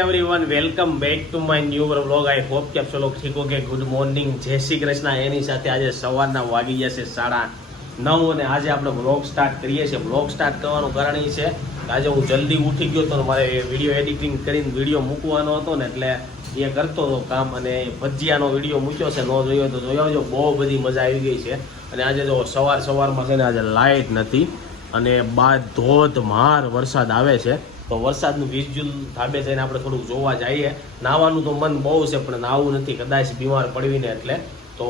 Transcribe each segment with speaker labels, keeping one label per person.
Speaker 1: Everyone welcome back to my new vlog I hope કે આપ સૌ લોકો ઠીક કે ગુડ મોર્નિંગ જય શ્રી કૃષ્ણ. એની સાથે આજે સવારના વાગી જશે સાડા નવ અને આજે આપણે વ્લોગ સ્ટાર્ટ કરીએ છીએ. વ્લોગ સ્ટાર્ટ કરવાનું કારણ એ છે આજે હું જલ્દી ઉઠી ગયો તો મારે વીડિયો એડિટિંગ કરીને વીડિયો મૂકવાનો હતો ને એટલે એ કરતો હતો કામ અને ભજીયાનો વીડિયો મૂક્યો છે. ન જોયો તો જોયો જો બહુ બધી મજા આવી ગઈ છે. અને આજે જો સવાર સવારમાં છે ને આજે લાઇટ નથી અને બાદ ધોધમાર વરસાદ આવે છે. તો વરસાદનું વિઝ્યુઅલ ધાબે જઈને આપણે થોડુંક જોવા જઈએ. નાવાનું તો મન બહુ છે, પણ નાવું નથી. કદાચ બીમાર પડવીને એટલે. તો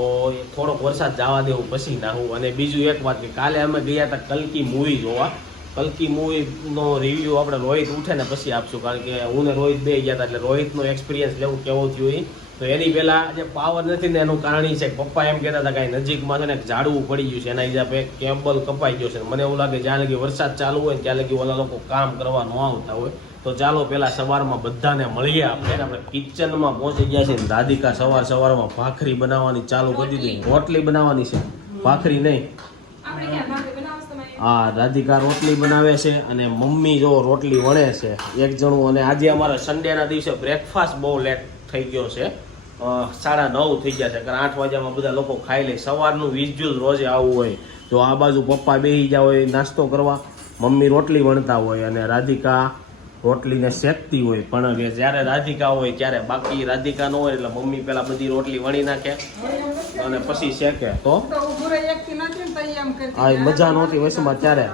Speaker 1: થોડોક વરસાદ જવા દેવું પછી નાહું. અને બીજું એક વાત કે કાલે અમે ગયા હતા કલ્કી મૂવી જોવા. કલ્કી મૂવીનો રિવ્યૂ આપણે રોહિત ઉઠે ને પછી આપશું. કારણ કે હું ને રોહિત બે ગયા હતા એટલે રોહિતનો એક્સપિરિયન્સ લેવું કેવો થયું એ તો એની પહેલા જે પાવર નથી ને એનું કારણ એ છે કે પપ્પા એમ કહેતા હતા કે નજીકમાં છે ને ઝાડવું પડી ગયું છે. એના હિસાબે કેબલ કપાઈ ગયો છે. મને એવું લાગે જ્યાં લગી વરસાદ ચાલુ હોય ત્યાં લગી ઓલા લોકો કામ કરવા ન આવતા હોય. તો ચાલો પેલા સવારમાં બધાને મળીએ આપણે. આપણે કિચનમાં પહોંચી ગયા છે રાધિકા સવાર સવારમાં ભાખરી બનાવવાની ચાલુ કરી દીધી. રોટલી. બનાવવાની છે. ભાખરી નહીં. હા રાધિકા રોટલી બનાવે છે અને મમ્મી જો રોટલી વણે છે. એક જણું અને આજે અમારા સન્ડેના દિવસે બ્રેકફાસ્ટ બહુ લેટ થઈ ગયો છે. સાડા નવ થઈ ગયા છે. કારણ આઠ વાગ્યામાં બધા લોકો ખાઈ લે. સવારનું વિઝ્યુઅલ રોજે આવવું હોય. જો આ બાજુ પપ્પા બેસી ગયા હોય નાસ્તો કરવા મમ્મી રોટલી વણતા હોય અને રાધિકા રોટલીને શેકતી હોય. પણ કે જ્યારે રાધિકા હોય ત્યારે બાકી રાધિકા ન હોય એટલે મમ્મી પહેલાં બધી રોટલી વણી નાખે અને પછી શેકે. તો?
Speaker 2: તો
Speaker 1: મજા નહોતી વચમાં ત્યારે.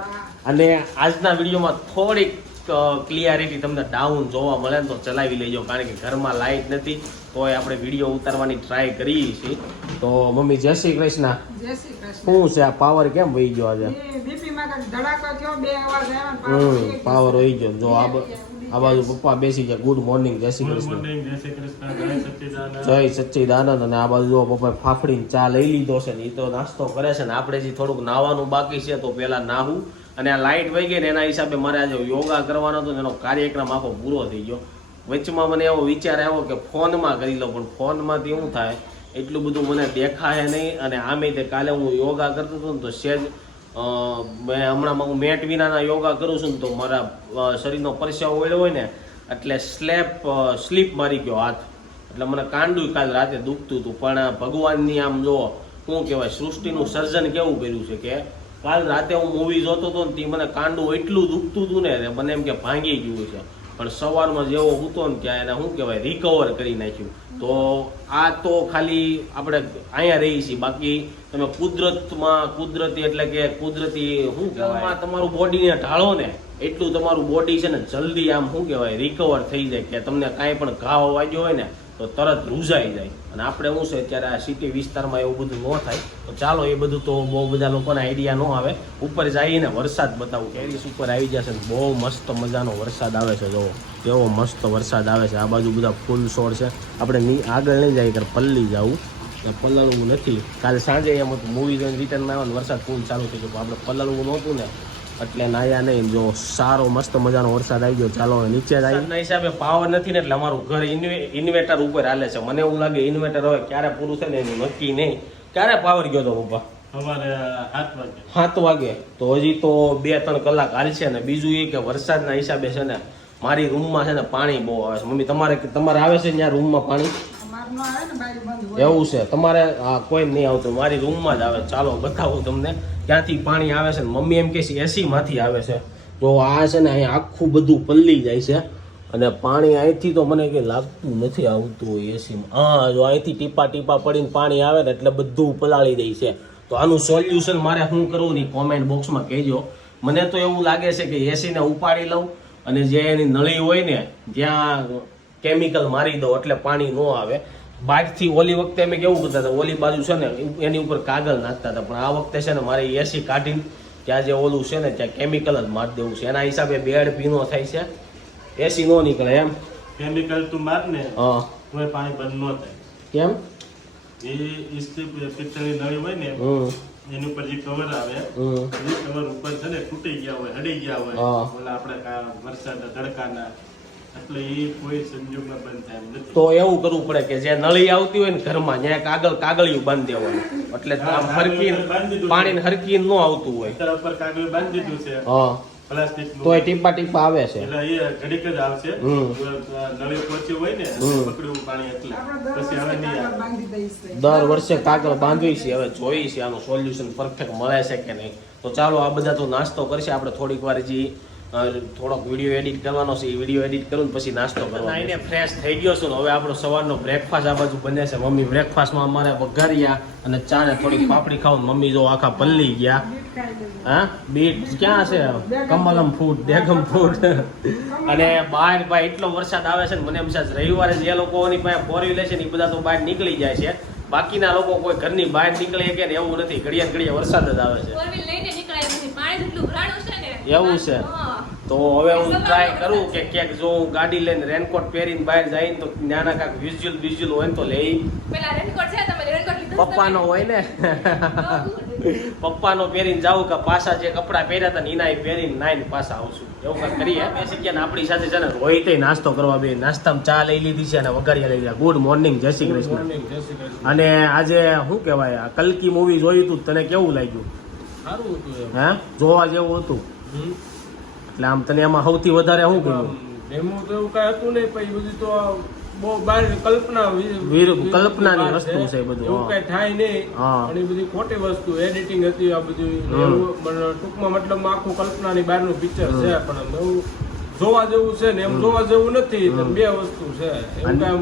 Speaker 1: અને આજના વિડીયોમાં થોડીક ક્લિયરિટી તમને ડાઉન જોવા મળે ને તો ચલાવી લેજો. કારણ કે ઘરમાં લાઇટ નથી તોય આપણે વીડિયો ઉતારવાની ટ્રાય કરીએ છીએ. તો મમ્મી જય શ્રી કૃષ્ણ.
Speaker 2: જય શ્રી કૃષ્ણ.
Speaker 1: શું છે? આ પાવર કેમ વહી ગયો આજે? પાવર વહી ગયો. જો આ આ બાજુ પપ્પા બેસી ગયા. ગુડ મોર્નિંગ જય શ્રી કૃષ્ણ.
Speaker 3: જય શ્રી કૃષ્ણ સચ્ચિદાનંદ.
Speaker 1: અને આ બાજુ જો પપ્પા ફાફડીને ચા લઈ લીધો છે ને એ તો નાસ્તો કરે છે ને આપણે જે થોડુંક નાવાનું બાકી છે તો પેલા નાહું. અને આ લાઇટ વહી ગઈ ને એના હિસાબે મારે આજે યોગા કરવાનો હતો એનો કાર્યક્રમ આખો પૂરો થઈ ગયો. વચમાં મને એવો વિચાર આવ્યો કે ફોનમાં કરી લઉં, પણ ફોનમાંથી શું થાય? એટલું બધું મને દેખાય નહીં અને આમે તે કાલે હું યોગા કરતો હતો ને તો સહેજ મેં હમણાં હું મેટ વિનાના યોગા કરું છું ને તો મારા શરીરનો પરસેવો ઓળ્યો હોય ને, એટલે સ્લેપ સ્લીપ મારી ગયો હાથ. એટલે મને કાંડું કાલ રાતે દુખતું હતું. પણ ભગવાનની આમ જો શું કહેવાય, સૃષ્ટિનું સર્જન કેવું કર્યું છે કે કાલ રાતે હું મૂવી જોતો હતો ને તે મને કાંડું એટલું દુખતું હતું ને મને એમ કે ભાંગી ગયું છે. પણ સવારમાં જેવો હતો ને ત્યાં એને શું કહેવાય રિકવર કરી નાખ્યું. તો આ તો ખાલી આપણે અહીંયા રહીએ છીએ. બાકી તમે કુદરતમાં કુદરતી એટલે કે કુદરતી શું કહેવાય? તમારું બોડીને ઢાળો ને. એટલું તમારું બોડી છે ને જલ્દી આમ શું કહેવાય રિકવર થઈ જાય કે તમને કાંઈ પણ ઘાવ વાગ્યો હોય ને, તો તરત રૂઝાઈ જાય. અને આપણે શું છે, અત્યારે આ સિટી વિસ્તારમાં એવું બધું ન થાય. તો ચાલો એ બધું તો બહુ બધા લોકોને આઈડિયા ન આવે. ઉપર જઈને વરસાદ બતાવું કેરીસ ઉપર આવી જશે ને, બહુ મસ્ત મજાનો વરસાદ આવે છે જોવો કેવો મસ્ત વરસાદ આવે છે. આ બાજુ બધા ફૂલ છોડ છે. આપણે આગળ નહીં જાય કે પલ્લી જવું પલ્લળવું નથી. કાલે સાંજે એમ હતું મૂવી જોઈને રિટર્નમાં આવે ને, વરસાદ ફૂલ ચાલુ થઈ ગયો. પણ આપણે પલ્લળવું નહોતું ને એટલે નાયા નહીં. જો સારો મસ્ત મજાનો વરસાદ આવી ગયો ચાલો નીચે જાય. ના હિસાબે પાવર નથી ને એટલે અમારું ઘર ઇન્વેટર ઉપર હાલે છે. મને એવું લાગે ઇન્વેટર હવે ક્યારે પૂરું થાય ને એનું નક્કી નહીં. ક્યારે પાવર ગયો તો પપ્પા?
Speaker 3: સાત વાગે.
Speaker 1: તો હજી તો બે ત્રણ કલાક હાલશે ને. બીજું એ કે વરસાદના હિસાબે છે ને મારી રૂમમાં છે ને પાણી બહુ આવે છે. મમ્મી તમારે તમારે આવે છે ત્યાં રૂમમાં પાણી?
Speaker 2: અમાર નો આવે ને બારી બંધ હોય.
Speaker 1: એવું છે. તમારે આ કોઈ નહીં આવતું. મારી રૂમમાં જ આવે. ચાલો બતાવું તમને. ક્યાંથી પાણી આવે છે મમ્મી એમ કહે છે એસીમાંથી આવે છે. જો આ છે ને અહીંયા આખું બધું પલ્લી જાય છે અને પાણી અહીંથી તો મને કંઈ લાગતું નથી આવતું એસીમાં હા, જો અહીંથી ટીપા ટીપા પડીને પાણી આવે ને એટલે બધું પલાળી દે છે. તો આનું સોલ્યુશન મારે શું કરવું નહીં કોમેન્ટ બોક્સમાં કહેજો. મને તો એવું લાગે છે કે એસીને ઉપાડી લઉં અને જે એની નળી હોય ને, જ્યાં કેમિકલ મારી દો એટલે પાણી ન આવે. બહારથી ઓલી વખતે અમે કેવું કરતા હતા ઓલી બાજુ છે ને એની ઉપર કાગળ નાખતા હતા. પણ આ વખતે છે ને મારે એસી કાઢીને ત્યાં જે ઓલું છે ને ત્યાં કેમિકલ જ મારી દેવું છે. એના હિસાબે બેડ ભીનો થાય છે. એસી નો નીકળે એમ.
Speaker 3: કેમિકલ તું માર ને
Speaker 1: હા.
Speaker 3: તો પાણી બંધ ન થાય.
Speaker 1: કેમ?
Speaker 3: એ પિત્તળની નળી હોય ને એની ઉપર જે કવર આવે એ કવર ઉપર છે ને તૂટી ગયા હોય હડી ગયા હોય. ઓલા આપણે વરસાદના તડકાના એટલે એ કોઈ સંજોગમાં બંધ થાય એમ નથી.
Speaker 1: તો એવું કરવું પડે કે જે નળી આવતી હોય ને ઘરમાં ત્યાં કાગળ કાગળિયું બાંધી દેવાનું. એટલે આમ હરકી પાણી હરકી ન આવતું હોય.
Speaker 3: અત્યારે ઉપર કાગળ બાંધી દીધું છે.
Speaker 1: હા.
Speaker 3: પ્લાસ્ટિકનું.
Speaker 1: તોય ટીપા ટીપા આવે છે.
Speaker 3: એટલે એ ઘડીક જ આવશે.
Speaker 1: હમ.
Speaker 3: પહોંચી હોય ને પકડ્યું પાણી એટલે.
Speaker 2: દર
Speaker 3: પછી હવે
Speaker 2: વર્ષે
Speaker 3: નહીં
Speaker 2: કાગળ.
Speaker 1: દર વર્ષે બાંધવી છે હવે જોઈ છે આનું સોલ્યુશન પરફેક્ટ મળે છે કે નહીં. તો ચાલો આ બધા તો નાસ્તો કરશે. આપણે થોડીક વાર અ, થોડોક વીડિયો એડિટ કરવાનો છે એ વીડિયો એડિટ કરું ને પછી નાસ્તો કરવાનો એને ફ્રેશ થઈ ગયો છું ને હવે આપણો સવારનો બ્રેકફાસ્ટ આ બાજુ બને છે. મમ્મી બ્રેકફાસ્ટમાં અમારે વઘાર્યા અને ચા ને થોડીક પાપડી ખાવ મમ્મી જો આખા પલ્લી ગયા. હા? બીટ ક્યાં છે? કમલમ ફૂડ દેગમ ફૂડ અને બહાર ભાઈ એટલો વરસાદ આવે છે ને મને એમ છે રવિવારે જે લોકોની પાસે ફોર વ્હીલર છે ને એ બધા તો બહાર નીકળી જાય છે. બાકીના લોકો કોઈ ઘરની બહાર નીકળે કે ને એવું નથી. ઘડિયા ઘડિયા વરસાદ જ આવે છે એવું છે? તો હવે હું ટ્રાય કરું કે ક્યાંક જો હું ગાડી લઈને રેનકોટ પહેરીને બહાર જઈને તો નાના કાંક વિઝ્યુઅલ વિઝ્યુઅલ હોય ને તો લઈ.
Speaker 4: પેલા રેનકોટ છે તમે રેનકોટ લીધો છે
Speaker 1: પપ્પાનો હોય ને. પપ્પાનો પહેરીને જાઉં કે પાછા જે કપડાં પહેર્યા હતા ને એના પહેરીને નાઈને પાછા આવશું એવું કાંઈક કરીએ. બેસી ગયા ને આપણી સાથે છે ને રોહિતે નાસ્તો કરવા બે. નાસ્તામાં ચા લઈ લીધી છે અને વઘારિયા લઈ લીધા ગુડ મોર્નિંગ જય શ્રી કૃષ્ણ. અને આજે શું કહેવાય? આ કલ્કી મૂવી જોયું તું તને કેવું લાગ્યું?
Speaker 5: સારું હતું
Speaker 1: હા? જોવા જેવું હતું. એટલે આમ તને એમાં સૌથી વધારે શું ગમ્યું?
Speaker 5: ડેમો તો એવું કઈ હતું નહીં પછી બધું તો બહુ બહાર કલ્પના
Speaker 1: કલ્પનાની વસ્તુ છે બધું,
Speaker 5: એવું કઈ થાય નહીં. અને બધી ખોટી વસ્તુ એડિટિંગ હતી આ બધું. ટૂંકમાં મતલબ આખું કલ્પનાની બહારનું પિક્ચર છે પણ જોવા જેવું છે ને એમ જોવા જેવું નથી બે વસ્તુ છે. એવું આમ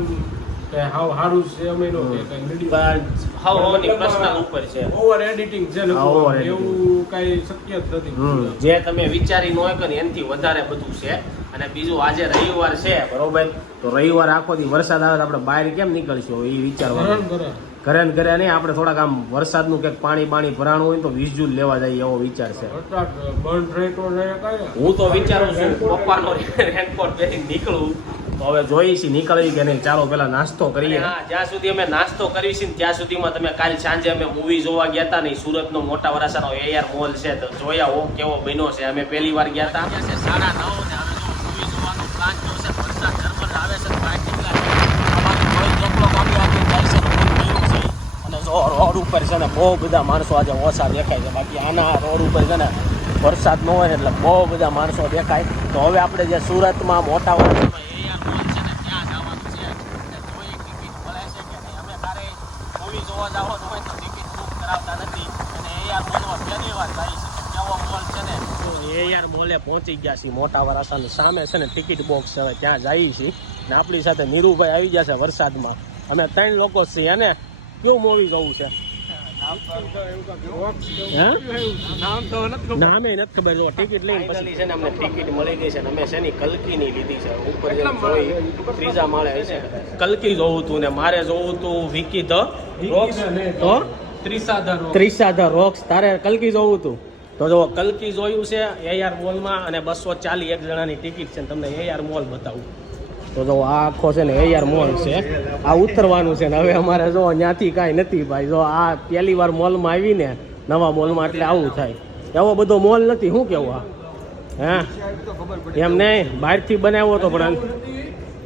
Speaker 5: કે હાવ સારું છે એમ નો કે કાંઈ
Speaker 1: હાવ હાવની પ્રશ્ન ઉપર છે.
Speaker 5: ઓવર એડિટિંગ છે ને
Speaker 1: હા, over editing.
Speaker 5: એવું કાંઈ શક્ય જ નથી.
Speaker 1: જે તમે વિચારી ન હોય કે ને એનાથી વધારે બધું છે. અને બીજું આજે રવિવાર છે બરોબર? તો રવિવાર આખો દી વરસાદ આવે તો આપણે બહાર કેમ નીકળશું એ વિચારવાનું.
Speaker 5: ઘરે ને ઘરે.
Speaker 1: ને નહીં આપણે થોડાક આમ વરસાદનું કંઈક પાણી પાણી ભરાણું હોય તો વિઝ્યુઅલ લેવા જાય એવો વિચાર છે.
Speaker 5: વરસાદ
Speaker 1: હું તો વિચારું છું પપ્પાનો રેનકોટ પહેરી નીકળું. તો હવે જોઈએ છીએ નીકળી કે નહીં. ચાલો પેલા નાસ્તો કરીએ. હા જ્યાં સુધી અમે નાસ્તો કરી છે ને ત્યાં સુધીમાં તમે કાલ સાંજે અમે મૂવી જોવા ગયા હતા ને સુરતનો મોટા વરાસાનો એઆર મોલ છે તો જોયા હો કેવો બન્યો છે. અમે પહેલી વાર ગયા હતા. સાડા નવ ને મૂવી જોવાનો પ્લાન છે. વરસાદ આવે છે રોડ ઉપર છે ને બહુ બધા માણસો આજે ઓછા દેખાય છે. બાકી આના રોડ ઉપર છે ને વરસાદ ન હોય એટલે બહુ બધા માણસો દેખાય. તો હવે આપણે જે સુરતમાં મોટા વરાછામાં AR મોલ છે ને ત્યાં જવાનું છે અને જોઈએ ટિકિટ મળે છે કે નહીં અમે તારે મૂવી જોવા જવાનું હોય તો ટિકિટ બુક કરાવતા નથી અને AR મોલમાં પહેલી વાર જાય છે કે કેવો મોલ છે ને તો મોલે પહોંચી ગયા છીએ મોટા વરાછાની સામે છે ને ટિકિટ બોક્સ હવે ત્યાં જઈએ છીએ. ને આપણી સાથે નીરુભાઈ આવી ગયા છે વરસાદમાં. અમે ત્રણ લોકો છીએ અને કેવું મૂવી જોવું છે? હે?
Speaker 5: નામ તો નથી ખબર.
Speaker 1: નામે નથી ખબર. જો ટિકિટ લઈને પછી. છે ને અમને ટિકિટ મળી ગઈ છે ને અમે છે ને કલકીની લીધી છે. ઉપર જે
Speaker 5: કેટલા માળે?
Speaker 1: જોઈ ત્રીજા માળે છે. કલકી જોવું તું ને મારે જોવું તું વિકી ધ રોક્સ તો
Speaker 5: ત્રિસાધારો.
Speaker 1: ત્રિસાધા રોક્સ. તારે કલકી જોવું હતું તો જો કલકી જોયું છે એઆર મોલમાં અને બસો ચાલી એક જણાની ટિકિટ છે તમને એઆર મોલ બતાવું. તો જો આ આખો છે ને એઆર મોલ છે. આ ઉતરવાનું છે ને હવે અમારે જો ત્યાંથી કાંઈ નથી ભાઈ. જો આ પહેલી વાર મોલમાં આવીને નવા મોલમાં એટલે આવું થાય. એવો બધો મોલ નથી, શું કેવું આ? હે? એમ નહીં, બહારથી બનાવ્યો તો પણ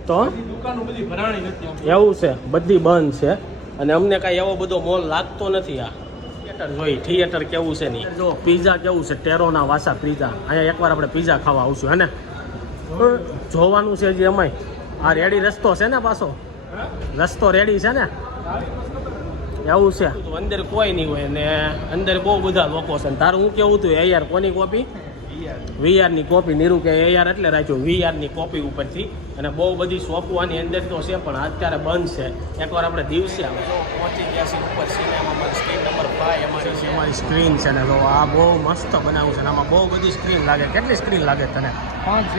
Speaker 1: તો. એવું છે, બધી બંધ છે. અને અમને કાંઈ એવો બધો મોલ લાગતો નથી આ. થિયેટર જોઈ. થિયેટર કેવું છે નહીં? જો. પીઝા કેવું છે? ટેરોના વાસા પીઝા અહીંયા એકવાર આપણે પીઝા ખાવા આવશું હે ને? જોવાનું છે જે અમાય આ રેડી રસ્તો છે ને પાછો? રસ્તો રેડી છે ને? એવું છે. અંદર કોઈ નહીં હોય ને અંદર બહુ બધા લોકો છે તારું હું કેવું હતું એ યાર? કોની કોપી વીઆરની કોપી નીરુ કે એઆર એટલે રાખ્યું વીઆરની કોપી ઉપરથી. અને બહુ બધી શોપો આની અંદર તો છે પણ અત્યારે બંધ છે? એકવાર આપણે દિવસે આવે. પહોંચી ગયા છે ઉપર સિનેમામાં સ્ક્રીન નંબર ફાઈવ અમારી છે. અમારી સ્ક્રીન છે ને તો આ બહુ મસ્ત બનાવ્યું છે આમાં બહુ બધી સ્ક્રીન લાગે. કેટલી સ્ક્રીન લાગે તને?
Speaker 5: પાંચ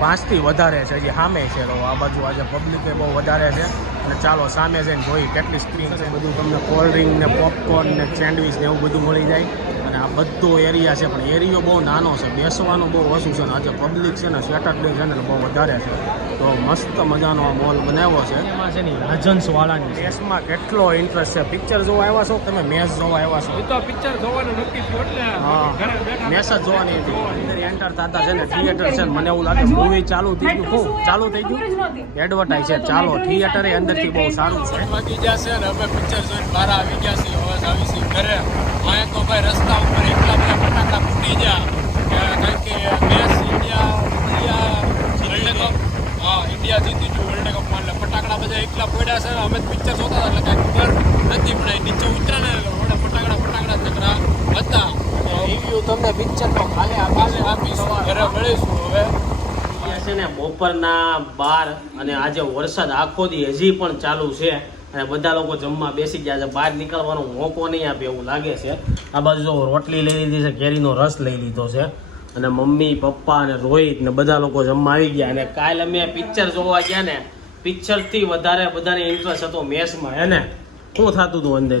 Speaker 1: પાંચથી વધારે છે હજી સામે છે તો આ બાજુ આજે પબ્લિકે બહુ વધારે છે. અને ચાલો સામે જઈને જોઈ કેટલી સ્ક્રીન છે. બધું તમને કોલ્ડ ડ્રિંક ને પોપકોર્ન ને સેન્ડવિચ ને એવું બધું મળી જાય. અને આ બધો એરિયા છે પણ એરિયો બહુ નાનો છે. બેસવાનું બહુ ઓછું છે અને આજે પબ્લિક છે ને સેટરડે છે ને બહુ વધારે છે. તો મસ્ત મજાનો આ મોલ બનાવ્યો છે. એમાં છે ને કેટલો ઇન્ટરેસ્ટ છે? પિક્ચર જોવા આવ્યા છો તમે મેચ જોવા આવ્યા છો?
Speaker 5: તો પિક્ચર જોવાનું નક્કી એટલે
Speaker 1: મેચ જ જોવાની અંદર એન્ટર થતા છે ને થિયેટર છે ને મને એવું લાગે મૂવી ચાલુ થઈ ગયું. ખૂબ ચાલુ થઈ ગયું? એડવર્ટાઇઝ છે ચાલો થિયેટરે અંદરથી બહુ સારું છે.
Speaker 5: વાગી જશે ને અમે પિક્ચર જોઈને બહાર આવી ગયા છીએ. આવી ઘરે અહીંયા તો ભાઈ રસ્તા ઉપર એટલા બધા ફટાકડા ફૂટી ગયા. કે કારણ કે match India India world cup હા ઇન્ડિયા જીતી ગયું વર્લ્ડ કપમાં એટલે ફટાકડા બધા એકલા પડ્યા છે. અમે પિક્ચર જોતા હતા એટલે કાંઈ ખબર નથી પણ એ નીચે ઉતરે ને એટલે ફટાકડા ફટાકડા ચકરા હતા.
Speaker 1: રિવ્યુ તમને પિક્ચરનો કાલે
Speaker 5: કાલે આપીશું. ઘરે મળીશું હવે.
Speaker 1: છે ને બપોરના બાર અને આજે વરસાદ આખો દી હજી પણ ચાલુ છે. અને બધા લોકો જમવા બેસી ગયા છે. બહાર નીકળવાનો મોકો નહીં આપે એવું લાગે છે. આ બાજુ જો રોટલી લઈ લીધી છે કેરીનો રસ લઈ લીધો છે. અને મમ્મી પપ્પા અને રોહિત ને બધા લોકો જમવા આવી ગયા. અને કાલ અમે પિક્ચર જોવા ગયા ને પિક્ચરથી વધારે બધાને ઇન્ટરેસ્ટ હતો મેચમાં હે ને? શું થતું હતું અંદર?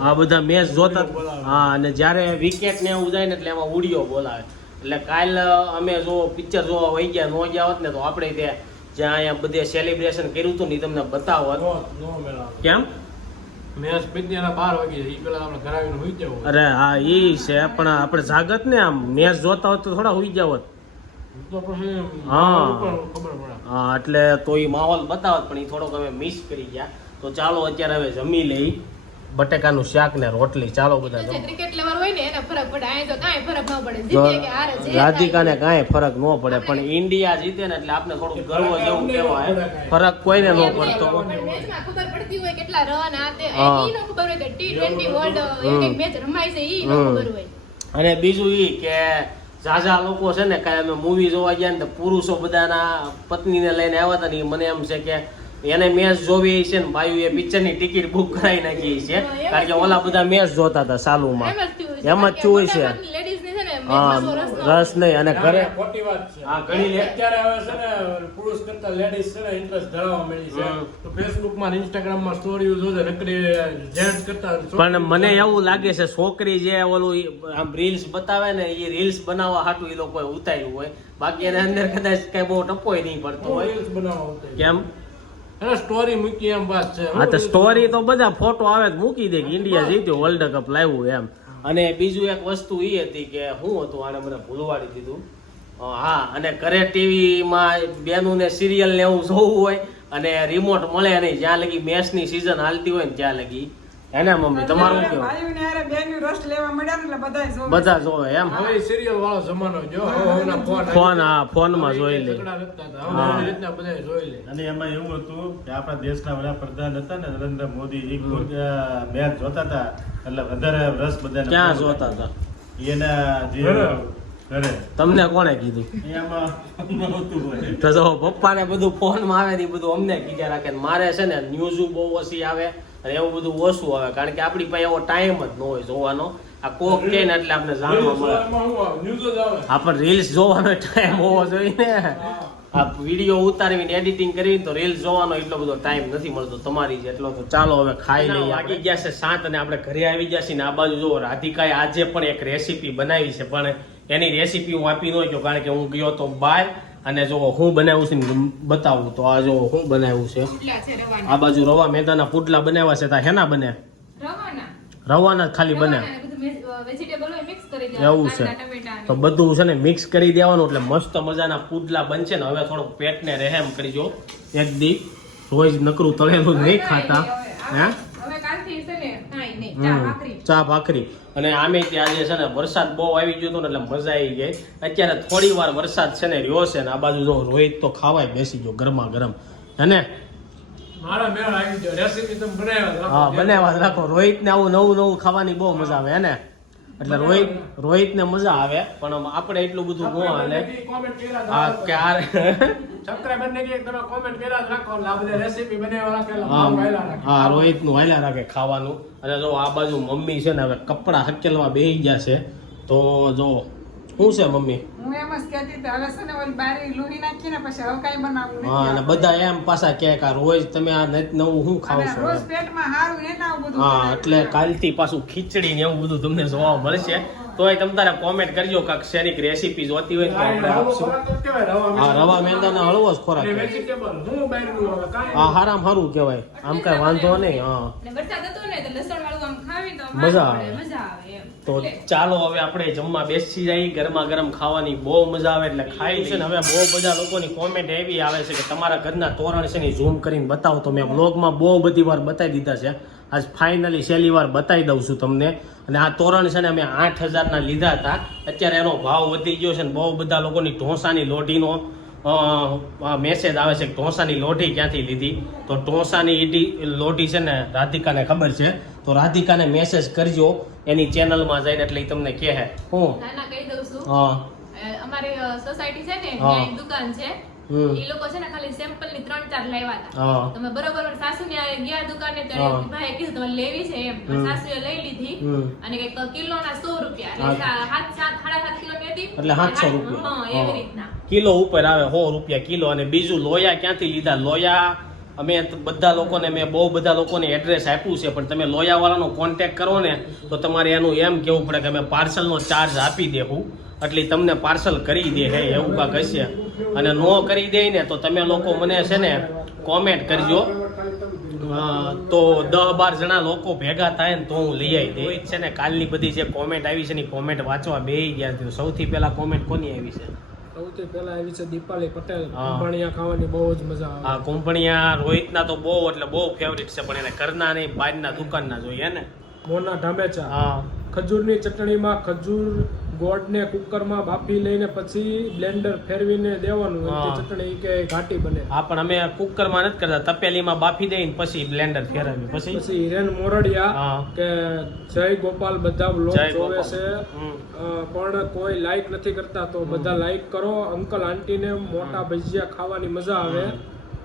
Speaker 1: હા. બધા મેચ જોતા
Speaker 5: બોલાવે.
Speaker 1: હા અને જ્યારે વિકેટ ને એવું જાય ને એટલે એમાં ઉડિયો બોલાવે. એટલે કાલ અમે જો પિક્ચર જોવા વહી ગયા નો ગયા હોત ને તો આપણે ત્યાં જ્યાં અહીંયા બધે સેલિબ્રેશન કર્યું હતું ને તમને
Speaker 5: મેળા
Speaker 1: કેમ? અરે હા એ છે પણ આપણે જાગત ને આમ. મેચ જોતા હોત તો થોડા હોઈ જાવત હા એટલે તો એ માહોલ બતાવત પણ એ થોડોક અમે મિસ કરી ગયા. તો ચાલો અત્યારે હવે જમી લઈ. બટેકાનું શાક ને રોટલી ચાલો બધા
Speaker 4: જે
Speaker 1: જમવા.
Speaker 4: ક્રિકેટ લેવલ હોય ને એને ફરક પડે. અહીં તો કાંઈ ફરક ન પડે.
Speaker 1: જો
Speaker 4: જીતે કે હારે જે
Speaker 1: રાધિકાને કાંઈ ફરક ન પડે પણ ઇન્ડિયા જીતે ને એટલે આપણે થોડું ગર્વ જેવું કહેવાય. ફરક કોઈને ન પડતો. અને બીજું ઈ કે ઝાઝા લોકો છે ને કાંઈ અમે મૂવી જોવા ગયા ને તો પુરુષો બધાના પત્નીને લઈને આવ્યા હતા ને મને એમ છે કે એને મેચ જોવી છે ને ભાઈ એ પિક્ચરની ટિકિટ બુક કરાવી નાખી છે. કારણ કે ઓલા બધા મેચ જોતા હતા સાલુમાં.
Speaker 4: એમ જ થયું છે.
Speaker 1: હા
Speaker 4: રસ
Speaker 1: નહીં અને ઘરે
Speaker 5: ખોટી વાત છે.
Speaker 1: હા, ઘણી
Speaker 5: અત્યારે હવે છે ને પુરુષ કરતા લેડીઝ છે ને ઇન્ટરેસ્ટ ધરાવવા મળી છે. તો ફેસબુકમાં ઇન્સ્ટાગ્રામમાં સ્ટોરીઓ જોજે નકરી જેન્ટ્સ કરતા
Speaker 1: પણ મને એવું લાગે છે છોકરી જે ઓલું આમ રીલ્સ બતાવે ને એ રીલ્સ બનાવવા હાટું એ લોકોએ ઉતાર્યું હોય. બાકી એને અંદર કદાચ કઈ બહુ ટપોય નહીં પડતો હોય.
Speaker 5: રીલ્સ બનાવવા
Speaker 1: કેમ?
Speaker 5: સ્ટોરી મૂકી એમ વાત છે.
Speaker 1: હા તો સ્ટોરી તો બધા ફોટો આવે મૂકી દે કે ઇન્ડિયા જીત્યો વર્લ્ડ કપ લાવ્યું એમ. અને બીજું એક વસ્તુ એ હતી કે હું હતું આને મને ભૂલવાડી દીધું. હા અને ઘરે ટીવીમાં બેનું ને સિરિયલ ને એવું જોવું હોય અને રિમોટ મળે નહીં જ્યાં લગી મેચની સિઝન હાલતી હોય ને ત્યાં લગી. હે ને મમ્મી તમારું શું કહેવું
Speaker 2: ભાઈઓને હારે બેનનું રસ લેવા મળ્યા એટલે બધાય જોવે.
Speaker 1: બધા જોવે એમ?
Speaker 5: હવે સિરિયલ વાળો જમાનો જો હવે હવેના ફોન
Speaker 1: ફોન હા ફોનમાં જોઈ લે. હા.
Speaker 5: રીતના બધાય જોઈ લે.
Speaker 3: અને એમાં એવું હતું કે આપણા દેશના વડાપ્રધાન હતા ને નરેન્દ્ર મોદી એક મેચ જોતા હતા. એટલે વધારે રસ બધાને
Speaker 1: ક્યાં જોતા હતા?
Speaker 3: એના જે
Speaker 5: ઘરે.
Speaker 1: તમને કોણે કીધું?
Speaker 3: એમાં નહોતું હોય.
Speaker 1: તો જો પપ્પાને બધું ફોનમાં આવે ને બધું અમને કીધા રાખે ને મારે છે ને ન્યૂઝ બહુ ઓછી આવે. અને એવું બધું ઓછું આવે કારણ કે આપણી પાસે એવો ટાઈમ જ ન હોય જોવાનો. આ કોક કે ને એટલે આપણે જાણવા મળે. આપણે રીલ્સ જોવાનો ટાઈમ હોવો જોઈએ ને. આ વીડિયો ઉતારીને એડિટિંગ કરીને તો રીલ્સ જોવાનો એટલો બધો ટાઈમ નથી મળતો તમારી જેટલો. તો ચાલો હવે ખાઈ લઈએ વાગી ગયા છે સાત અને આપણે ઘરે આવી ગયા છીએ ને આ બાજુ જો રાધિકાએ આજે પણ એક રેસીપી બનાવી છે પણ એની રેસીપી હું આપી ન ગયો કારણ કે હું ગયો તો બહાર અને જો હું બનાવ્યું છે ને બતાવું તો આ જો હું બનાવ્યું છે. આ બાજુ રવા મેદાના પુટલા બનાવ્યા છે તા હેના બને?
Speaker 4: રવાના.
Speaker 1: ખાલી બને. એવું છે. તો બધું છે ને મિક્સ કરી દેવાનું એટલે મસ્ત મજાના પુડલા બનશે ને હવે થોડુંક પેટને રહેમ કરજો. એક દી રોજ નકરું તળેલું નહીં ખાતા. હે
Speaker 4: હવે કાલથી છે ને કાંઈ નહીં ચા
Speaker 1: હમ.
Speaker 4: ભાખરી.
Speaker 1: ચા ભાખરી. અને આમે ત્યાં આજે છે ને વરસાદ બહુ આવી ગયો હતો ને એટલે મજા આવી ગઈ. અત્યારે થોડી વાર વરસાદ છે ને રહ્યો છે ને આ બાજુ જો રોહિત તો ખાવાય બેસી ગયો ગરમા ગરમ. હે
Speaker 5: બનાવ્યા
Speaker 1: હા બનાવવા જ રાખો. રોહિત ને આવું નવું નવું ખાવાની બહુ મજા આવે હે ને? એટલે રોહિત રોહિત ને મજા આવે પણ આપણે એટલું બધું ગો હાલે.
Speaker 5: હા.
Speaker 1: કે આ
Speaker 5: સબસ્ક્રાઇબર ને તમે કોમેન્ટ કર્યા રાખો આ રેસીપી બનાવવા રાખેલા
Speaker 1: હા
Speaker 5: રોહિતનું હાલ્યા રાખે
Speaker 1: ખાવાનું. અને જો આ બાજુ મમ્મી છે ને હવે કપડા હકેલવા બેહી ગયા છે તો જો શું છે મમ્મી?
Speaker 2: હું એમ જ કહેતી હતી, છે ને ઓલી બારી લૂણી નાખી ને પછી હવે કાંઈ બનાવવું
Speaker 1: હા અને બધા એમ પાછા કહે કે આ રોજ તમે આ નત નવું શું ખાવ છો
Speaker 2: રોજ પેટમાં હારું એ ના બધું
Speaker 1: હા એટલે. કાલથી પાછું ખીચડી ને એવું બધું તમને જોવા મળશે. તોય તમ તારે કોમેન્ટ કરજો કાંક શેની રેસીપી જોતી હોય તો આપણે આપશો. હા રવા મેંદાનો હળવો જ ખોરાક.
Speaker 5: હું બહારનું હવે કાંઈ
Speaker 1: હા હારામ હારું કહેવાય. આમ કઈ વાંધો નહીં હા.
Speaker 4: અને વરસાદ હતો ને તો લસણ વાળું આમ ખાવી તો આમ
Speaker 1: મજા આવે.
Speaker 4: મજા આવે.
Speaker 1: તો ચાલો હવે આપણે જમવા બેસી જઈએ. ગરમા ગરમ ખાવાની બહુ મજા આવે એટલે ખાઈ છે ને હવે બહુ બધા લોકોની કોમેન્ટ એવી આવે છે કે તમારા ઘરના તોરણ છે ને ઝૂમ કરીને બતાવો તો મેં વ્લોગમાં બહુ બધી વાર બતાવી દીધા છે. આજ ફાઇનલી છેલ્લી વાર બતાવી દઉં છું તમને. અને આ તોરણ છે ને અમે આઠ હજારના લીધા હતા. અત્યારે એનો ભાવ વધી ગયો છે ને બહુ બધા લોકોની ઢોસાની લોઢીનો મેસેજ આવે છે કે ઢોસાની લોઢી ક્યાંથી લીધી? તો ઢોસાની ઈડી લોઢી છે ને રાધિકાને ખબર છે. તો રાધિકાને મેસેજ કરજો એની ચેનલમાં જઈને એટલે તમને કહે. હું?
Speaker 4: ના ના કહી દઉં છું.
Speaker 1: હા.
Speaker 4: અમારી સોસાયટી છે ને દુકાન છે. એ લોકો છે ને ખાલી સેમ્પલની ત્રણ ચાર લાવ્યા હતા. તમે બરોબર સાસુ ને ગયા દુકાને
Speaker 1: હા.
Speaker 4: ભાઈ કીધું તમારે લેવી છે એમ. સાસુ લઈ લીધી અને કંઈક કિલો ના સો રૂપિયા
Speaker 1: હા.
Speaker 4: સાત સાત સાડા સાત કિલો ની હતી
Speaker 1: એટલે 700
Speaker 4: હા,
Speaker 1: રૂપિયા.
Speaker 4: હા
Speaker 1: હા.
Speaker 4: એવી રીતના.
Speaker 1: કિલો ઉપર આવે સો રૂપિયા કિલો અને બીજું લોયા ક્યાંથી લીધા? લોયા અમે બધા લોકોને મેં બહુ બધા લોકોને એડ્રેસ આપ્યું છે પણ તમે લોયાવાળાનો કોન્ટેક કરો ને તો તમારે એનું એમ કહેવું પડે કે અમે પાર્સલનો ચાર્જ આપી દેવું. એટલે તમને પાર્સલ કરી દે હે એવું કાંક હશે. અને નો કરી દે ને તો તમે લોકો મને છે ને કોમેન્ટ કરજો. તો દસ બાર જણા લોકો ભેગા થાય ને તો હું લઈ આવી દઈ છે ને કાલની બધી જે કોમેન્ટ આવી છે ને કોમેન્ટ વાંચવા બે ગયા છે. સૌથી પહેલા કોમેન્ટ કોની આવી છે?
Speaker 6: સૌથી પહેલા આવી છે દીપાલી પટેલ.
Speaker 1: હા.
Speaker 6: ખાવાની બહુ જ મજા આવે.
Speaker 1: આ કુંભણિયા રોહિતના તો બહુ એટલે બહુ ફેવરિટ છે પણ એને ઘરના નહીં બહારના દુકાનના જોઈએ ને.
Speaker 6: મોના ધામેચા
Speaker 1: હા.
Speaker 6: ખજૂરની ચટણીમાં ખજૂર ગોળને કુકરમાં બાફી લઈને પછી બ્લેન્ડર ફેરવીને દેવાનું ચટણી કે ઘાટી બને.
Speaker 1: હા પણ અમે કુકરમાં નથી કરતા. તપેલીમાં બાફી દઈને પછી બ્લેન્ડર ફેરવી પછી?
Speaker 6: પછી હિરેન મોરડિયા કે જય ગોપાલ બધા બ્લોગ જોવે છે. પણ કોઈ લાઈક નથી કરતા તો બધા લાઈક કરો. અંકલ આંટીને મોટા ભજીયા ખાવાની મજા આવે.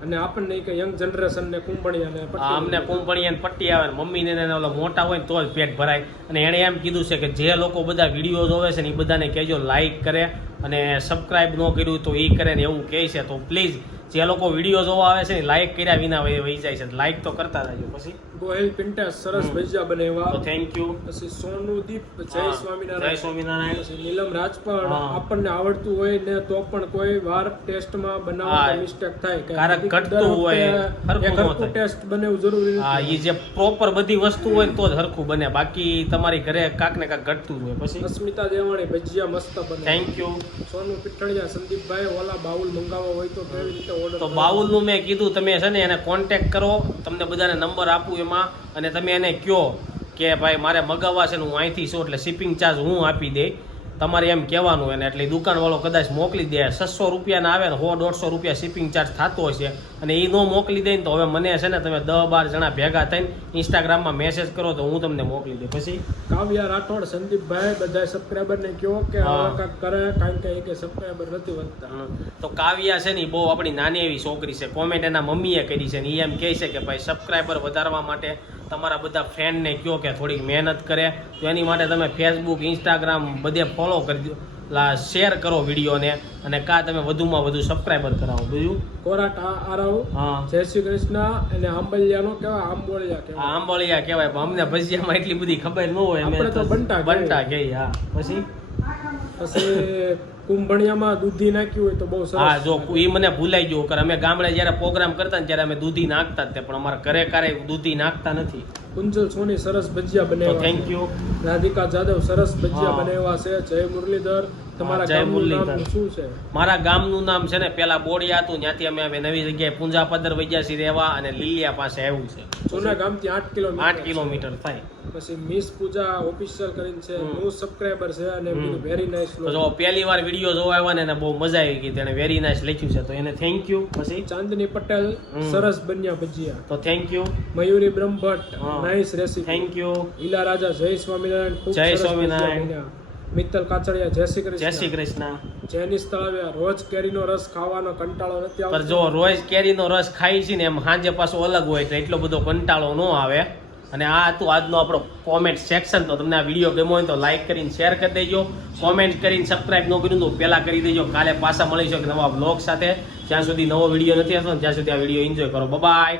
Speaker 6: અને આપણને કે યંગ જનરેશન ને કુંભણિયાને
Speaker 1: અમને કુંભણિયા પટ્ટી આવે ને મમ્મીને ને એને ઓલા મોટા હોય ને તો જ પેટ ભરાય. અને એણે એમ કીધું છે કે જે લોકો બધા વીડિયો જોવે છે ને એ બધાને કહેજો લાઈક કરે અને સબસ્ક્રાઇબ ન કર્યું તો એ કરે ને એવું કહે છે. તો પ્લીઝ જે લોકો વીડિયો જોવા આવે છે ને લાઈક કર્યા વિના વહી જાય છે. લાઈક તો કરતા રહેજો. પછી
Speaker 6: ગોહિલ પિન્ટા સરસ ભજીયા બનાવ્યા.
Speaker 1: તો થેન્ક યુ
Speaker 6: પછી સોનુ દીપ જય
Speaker 1: જય
Speaker 6: સ્વામિનારાયણ.
Speaker 1: સ્વામિનારાયણ.
Speaker 6: પછી નીલમ રાજ પણ આપણને આવડતું હોય ને તો પણ કોઈ વાર ટેસ્ટમાં
Speaker 1: હા.
Speaker 6: બનાવવામાં મિસ્ટેક થાય. કે
Speaker 1: ઘટતું હોય, હરખું ન.
Speaker 6: ટેસ્ટ બનેવું જરૂરી
Speaker 1: હા એ જે પ્રોપર બધી વસ્તુ હોય તો જ હરખું બને. બાકી તમારી ઘરે કાક ને કાંક ઘટતું હોય. પછી?
Speaker 6: અસ્મિતા દેવાણી ભજીયા મસ્ત બને.
Speaker 1: Thank you
Speaker 6: Sonu પિઠણિયા Sandeepbhai Ola bowl મંગાવવા હોય તો કેવી રીતે ઓર્ડર
Speaker 1: તો બાઉલનું મેં કીધું તમે છે ને એને કોન્ટેક કરો. તમને બધાને નંબર આપું એમાં. અને તમે એને કહો કે ભાઈ મારે મગાવવા છે ને હું અહીંથી છું, એટલે શિપિંગ ચાર્જ હું આપી દઈ તમારે એમ કહેવાનું એને એટલે દુકાનવાળો કદાચ મોકલી દે છસો રૂપિયાના આવે ને સો દોઢસો રૂપિયા શિપિંગ ચાર્જ થતો હશે અને એ ન મોકલી દે ને તો હવે મને છે ને તમે દસ બાર જણા ભેગા થઈને ઇન્સ્ટાગ્રામમાં મેસેજ કરો તો હું તમને મોકલી દઉં પછી
Speaker 6: કાવ્યા રાઠોડ સંદીપભાઈ બધા સબસ્ક્રાઈબરને કહો કે કરે કારણ કે એક સબસ્ક્રાઈબર નથી વધતા.
Speaker 1: તો કાવ્યા છે ને એ બહુ આપણી નાની એવી છોકરી છે કોમેન્ટ એના મમ્મીએ કરી છે ને એ એમ કહે છે કે ભાઈ સબસ્ક્રાઈબર વધારવા માટે તમારા બધા ફ્રેન્ડને કહો કે થોડીક મહેનત કરે તો એની માટે તમે ફેસબુક ઇન્સ્ટાગ્રામ બધે ફોલો કરી દો શેર કરો વિડીયોને અને કા તમે વધુમાં વધુ સબસ્ક્રાઈબર કરાવો. બીજું?
Speaker 6: કોરાટ આરવ
Speaker 1: હા.
Speaker 6: જય શ્રી કૃષ્ણ. અને આંબલિયાનો કેવા આંબોળિયા કેવા
Speaker 1: આંબોળિયા કહેવાય પણ અમને ભજીયામાં એટલી બધી ખબર ન હોય અમે
Speaker 6: તો બંટા.
Speaker 1: બંટા કહીએ હા. પછી?
Speaker 6: પછી કુંભણિયામાં દૂધી નાખ્યું હોય તો બહુ
Speaker 1: હા જો એ મને ભૂલાઈ ગયું. કર અમે ગામડે જ્યારે પ્રોગ્રામ કરતા ને ત્યારે અમે દૂધી નાખતા જ તે પણ અમારા ઘરે કારે દૂધી નાખતા નથી.
Speaker 6: કુંજલ સોની સરસ ભજીયા બનાવ્યા
Speaker 1: થેન્ક યુ
Speaker 6: રાધિકા જાદવ સરસ ભજીયા. બનાવ્યા છે. જય મુરલીધર. તમારા
Speaker 1: જય મુરલીધર. મારા ગામનું નામ છે ને પેલા બોડિયા હતું ત્યાંથી અમે હવે નવી જગ્યાએ પૂંજાપદર વૈજાસી રહેવા અને લીલિયા પાસે આવ્યું છે.
Speaker 6: જૂના ગામથી આઠ કિલોમીટર
Speaker 1: આઠ કિલોમીટર થાય.
Speaker 6: પછી મિસ પૂજા ઓફિશિયલ કરીને છે. ન્યૂ સબસ્ક્રાઇબર છે અને વેરી નાઇસ
Speaker 1: જો પહેલી વાર વીડિયો જોવા આવ્યા ને એને બહુ મજા આવી ગઈ તેને વેરી નાઇસ લખ્યું છે. તો એને થેન્ક યુ પછી?
Speaker 6: ચાંદની પટેલ સરસ બન્યા ભજીયા.
Speaker 1: તો thank you
Speaker 6: Mayuri Brahmbhatt. Nice recipe
Speaker 1: thank you
Speaker 6: Ila Raja જય સ્વામિનારાયણ
Speaker 1: જય સ્વામિનારાયણ.
Speaker 6: મિત્તલ કાચડિયા જય શ્રી
Speaker 1: જય શ્રી
Speaker 6: કૃષ્ણ.
Speaker 1: કૃષ્ણ
Speaker 6: જેનિસ તળાવિયા રોજ કેરીનો રસ ખાવાનો કંટાળો નથી આવતો.
Speaker 1: જો રોજ કેરીનો રસ ખાઈ છે ને એમ સાંજે પાછો અલગ હોય તો એટલો બધો કંટાળો ન આવે. અને આ હતું આજનો આપણો કોમેન્ટ સેક્શન તો તમને આ વીડિયો ગમ્યો હોય તો લાઈક કરીને શેર કરી દેજો. કોમેન્ટ કરીને સબસ્ક્રાઇબ ન કર્યું તો પહેલાં કરી દેજો. કાલે પાછા મળીશું એક નવા બ્લોગ સાથે. જ્યાં સુધી નવો વીડિયો નથી આવતો ત્યાં સુધી આ વીડિયો એન્જોય કરો. બાય